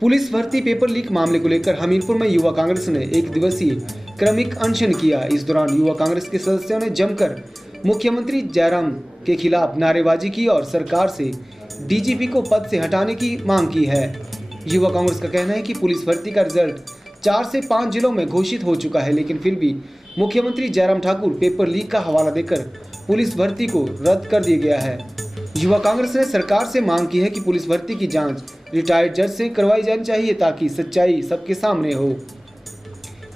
Police भर्ती paper leak मामले को लेकर हमीरपुर में युवा कांग्रेस ने एक दिवसीय क्रमिक अनशन किया। इस दौरान युवा कांग्रेस के सदस्यों ने जमकर मुख्यमंत्री जयराम के खिलाफ नारेबाजी की और सरकार से डीजीपी को पद से हटाने की मांग की है। युवा कांग्रेस का कहना है कि पुलिस भर्ती का रिजल्ट 4 से 5 जिलों में घोषित हो चुका है, लेकिन फिर भी मुख्यमंत्री जयराम ठाकुर पेपर लीक का हवाला देकर पुलिस भर्ती को रद्द कर दिया गया है। युवा कांग्रेस ने सरकार से मांग की है कि पुलिस भर्ती की जांच रिटायर्ड जज से करवाई जानी चाहिए ताकि सच्चाई सबके सामने हो।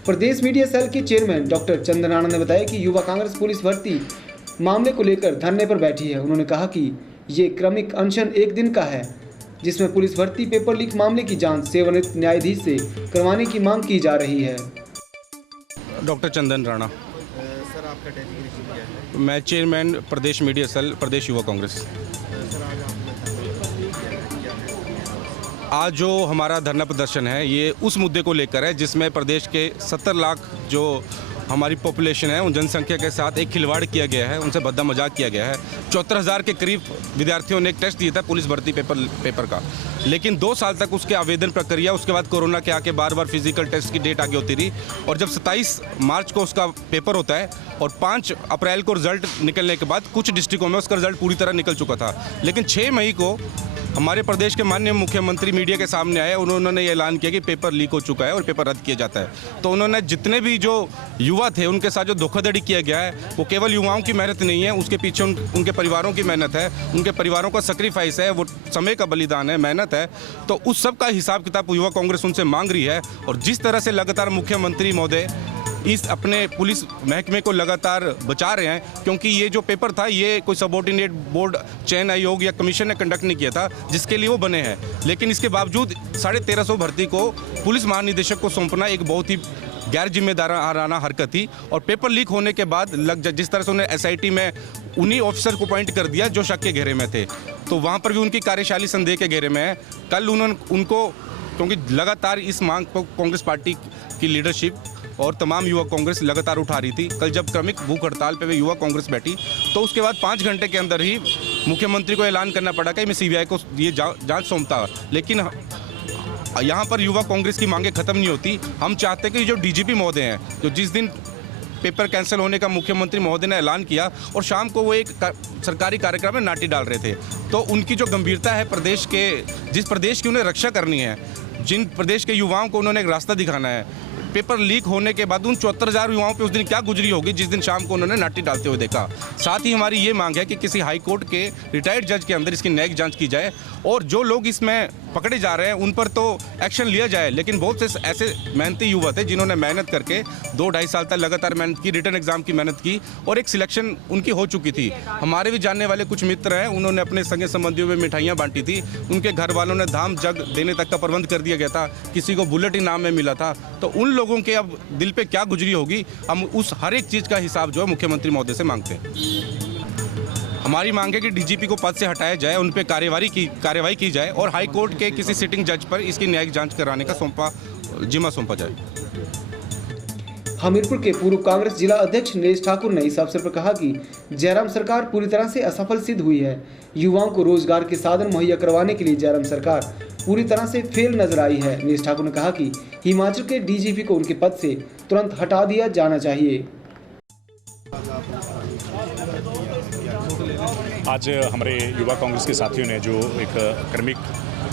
प्रदेश मीडिया सेल के चेयरमैन डॉक्टर चंदन राणा ने बताया कि युवा कांग्रेस पुलिस भर्ती मामले को लेकर धरने पर बैठी है। उन्होंने कहा कि ये क्रमिक अनशन 1 दिन का है, जिसमें पुलिस भर्ती पेपर लीक मामले की जांच सेवानिवृत्त न्यायाधीश से करवाने की मांग की जा रही है। डॉक्टर चंदन राणा। सर, आपका डेजिग्नेशन क्या है? मैं चेयरमैन प्रदेश मीडिया सेल प्रदेश युवा कांग्रेस। सर, आज जो हमारा धरना प्रदर्शन है ये उस मुद्दे को लेकर है जिसमें प्रदेश के 70 लाख जो हमारी पॉपुलेशन है उन जनसंख्या के साथ एक खिलवाड़ किया गया है, उनसे भद्दा मजाक किया गया है। 74,000 के करीब विद्यार्थियों ने एक टेस्ट दिया था पुलिस भर्ती पेपर का, लेकिन 2 साल तक उसके आवेदन प्रक्रिया, उसके बाद कोरोना के आके बार फिजिकल टेस्ट की डेट आगे होती रही और जब 27 मार्च को उसका पेपर होता है और 5 अप्रैल को रिजल्ट निकलने के बाद कुछ डिस्ट्रिक्टों में उसका रिजल्ट पूरी तरह निकल चुका था, लेकिन 6 मई को हमारे प्रदेश के माननीय मुख्यमंत्री मीडिया के सामने आए। उन्होंने ये ऐलान किया कि पेपर लीक हो चुका है और पेपर रद्द किया जाता है। तो उन्होंने जितने भी जो युवा थे उनके साथ जो धोखाधड़ी किया गया है वो केवल युवाओं की मेहनत नहीं है, उसके पीछे उनके परिवारों की मेहनत है, उनके परिवारों का सेक्रीफाइस है, वो समय का बलिदान है, मेहनत है। तो उस सब का हिसाब किताब युवा कांग्रेस उनसे मांग रही है। और जिस तरह से लगातार मुख्यमंत्री महोदय इस अपने पुलिस महकमे को लगातार बचा रहे हैं, क्योंकि ये जो पेपर था ये कोई सबऑर्डिनेट बोर्ड, चयन आयोग या कमीशन ने कंडक्ट नहीं किया था जिसके लिए वो बने हैं, लेकिन इसके बावजूद 1350 भर्ती को पुलिस महानिदेशक को सौंपना एक बहुत ही गैर जिम्मेदाराना हरकत थी। और पेपर लीक होने के बाद जिस तरह से उन्हें एसआईटी में उन्हीं ऑफिसर को अपॉइंट कर दिया जो शक के घेरे में थे, तो वहाँ पर भी उनकी कार्यशैली संदेह के घेरे में है। कल उनको क्योंकि लगातार इस मांग को कांग्रेस पार्टी की लीडरशिप और तमाम युवा कांग्रेस लगातार उठा रही थी। कल जब क्रमिक भूख हड़ताल पे युवा कांग्रेस बैठी तो उसके बाद 5 घंटे के अंदर ही मुख्यमंत्री को ऐलान करना पड़ा कि मैं सीबीआई को ये जांच सौंपता। लेकिन यहाँ पर युवा कांग्रेस की मांगें खत्म नहीं होती। हम चाहते हैं कि जो डीजीपी महोदय हैं, जो जिस दिन पेपर कैंसिल होने का मुख्यमंत्री महोदय ने ऐलान किया और शाम को वो एक सरकारी कार्यक्रम में नाटी डाल रहे थे, तो उनकी जो गंभीरता है जिस प्रदेश की उन्हें रक्षा करनी है, जिन प्रदेश के युवाओं को उन्होंने एक रास्ता दिखाना है, पेपर लीक होने के बाद उन 74,000 युवाओं पे उस दिन क्या गुजरी होगी जिस दिन शाम को उन्होंने नाटी डालते हुए देखा। साथ ही हमारी ये मांग है कि किसी हाई कोर्ट के रिटायर्ड जज के अंदर इसकी न्यायिक जांच की जाए और जो लोग इसमें पकड़े जा रहे हैं उन पर तो एक्शन लिया जाए। लेकिन बहुत से ऐसे मेहनती युवा थे जिन्होंने मेहनत करके 2-2.5 साल तक लगातार मेहनत की, रिटर्न एग्जाम की मेहनत की और एक सिलेक्शन उनकी हो चुकी थी। हमारे भी जानने वाले कुछ मित्र हैं, उन्होंने अपने सगे संबंधियों में मिठाइयाँ बांटी थी, उनके घर वालों ने धाम जग देने तक का प्रबंध कर दिया गया था, किसी को बुलेट इनाम में मिला था। तो उन लोगों के अब दिल पे क्या गुजरी होगी, हम उस हर एक चीज़ का हिसाब जो है मुख्यमंत्री महोदय से मांगते हैं। हमारी मांग है कि डीजीपी को पद से हटाया जाए, उन पर कार्रवाई की जाए और हाई कोर्ट के किसी सिटिंग जज पर इसकी न्यायिक जांच कराने का जिम्मा सौंपा जाए। हमीरपुर के पूर्व कांग्रेस जिला अध्यक्ष नरेश ठाकुर ने इस अवसर पर कहा कि जयराम सरकार पूरी तरह से असफल सिद्ध हुई है। युवाओं को रोजगार के साधन मुहैया करवाने के लिए जयराम सरकार पूरी तरह से फेल नजर आई है। नरेश ठाकुर ने कहा कि हिमाचल के डीजीपी को उनके पद से तुरंत हटा दिया जाना चाहिए। आज हमारे युवा कांग्रेस के साथियों ने जो एक क्रमिक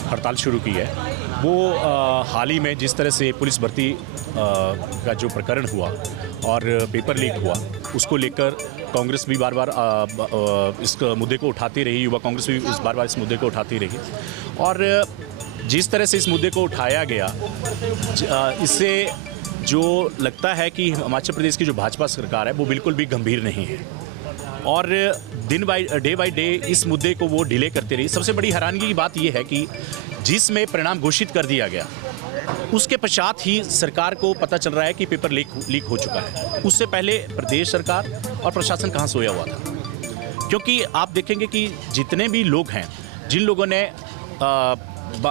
हड़ताल शुरू की है, वो हाल ही में जिस तरह से पुलिस भर्ती का जो प्रकरण हुआ और पेपर लीक हुआ, उसको लेकर कांग्रेस भी बार बार इस मुद्दे को उठाती रही, युवा कांग्रेस भी बार बार इस मुद्दे को उठाती रही। और जिस तरह से इस मुद्दे को उठाया गया, इससे जो लगता है कि हिमाचल प्रदेश की जो भाजपा सरकार है वो बिल्कुल भी गंभीर नहीं है और डे बाय डे इस मुद्दे को वो डिले करते रही। सबसे बड़ी हैरानगी की बात यह है कि जिसमें परिणाम घोषित कर दिया गया उसके पश्चात ही सरकार को पता चल रहा है कि पेपर लीक हो चुका है। उससे पहले प्रदेश सरकार और प्रशासन कहाँ सोया हुआ था? क्योंकि आप देखेंगे कि जितने भी लोग हैं, जिन लोगों ने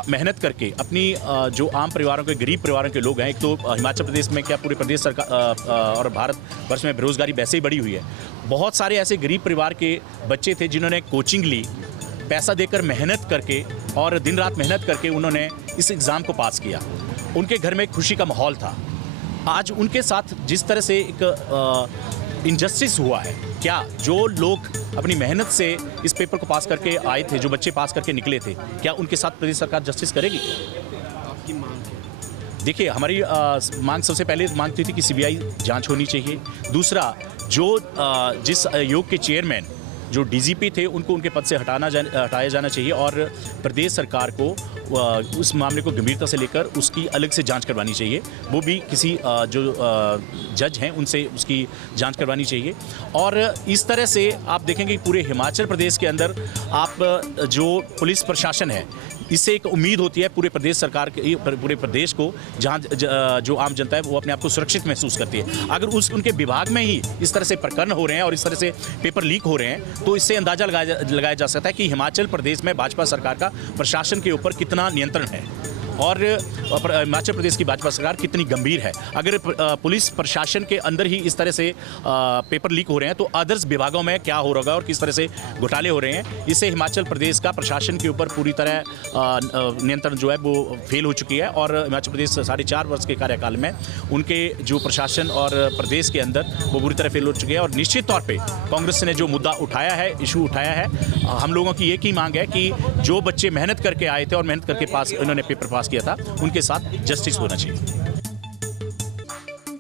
मेहनत करके अपनी जो आम परिवारों के, गरीब परिवारों के लोग हैं, एक तो हिमाचल प्रदेश में क्या पूरे प्रदेश सरकार और भारत वर्ष में बेरोजगारी वैसे ही बढ़ी हुई है। बहुत सारे ऐसे गरीब परिवार के बच्चे थे जिन्होंने कोचिंग ली, पैसा देकर मेहनत करके और दिन रात मेहनत करके उन्होंने इस एग्ज़ाम को पास किया, उनके घर में एक खुशी का माहौल था। आज उनके साथ जिस तरह से एक इनजस्टिस हुआ है, क्या जो लोग अपनी मेहनत से इस पेपर को पास करके आए थे, जो बच्चे पास करके निकले थे, क्या उनके साथ प्रदेश सरकार जस्टिस करेगी? आपकी मांग क्या? देखिए, हमारी मांग सबसे पहले मांगती थी कि सीबीआई जांच होनी चाहिए। दूसरा, जो जिस आयोग के चेयरमैन जो डीजीपी थे, उनको उनके पद से हटाया जाना चाहिए और प्रदेश सरकार को उस मामले को गंभीरता से लेकर उसकी अलग से जांच करवानी चाहिए। वो भी किसी जो जज हैं उनसे उसकी जांच करवानी चाहिए। और इस तरह से आप देखेंगे कि पूरे हिमाचल प्रदेश के अंदर आप जो पुलिस प्रशासन है, इससे एक उम्मीद होती है पूरे प्रदेश सरकार के, पूरे प्रदेश को, जहाँ जो आम जनता है वो अपने आप को सुरक्षित महसूस करती है। अगर उनके विभाग में ही इस तरह से प्रकरण हो रहे हैं और इस तरह से पेपर लीक हो रहे हैं, तो इससे अंदाजा लगाया जा सकता है कि हिमाचल प्रदेश में भाजपा सरकार का प्रशासन के ऊपर कितना नियंत्रण है और हिमाचल प्रदेश की भाजपा सरकार कितनी गंभीर है। अगर पुलिस प्रशासन के अंदर ही इस तरह से पेपर लीक हो रहे हैं, तो अदर्स विभागों में क्या हो रहा है और किस तरह से घोटाले हो रहे हैं, इससे हिमाचल प्रदेश का प्रशासन के ऊपर पूरी तरह नियंत्रण जो है वो फेल हो चुकी है। और हिमाचल प्रदेश 4.5 वर्ष के कार्यकाल में उनके जो प्रशासन और प्रदेश के अंदर वो पूरी तरह फेल हो चुकी है। और निश्चित तौर पर कांग्रेस ने जो मुद्दा उठाया है, इशू उठाया है, हम लोगों की एक ही मांग है कि जो बच्चे मेहनत करके आए थे और मेहनत करके इन्होंने पेपर पास किया था, उनके साथ जस्टिस होना चाहिए।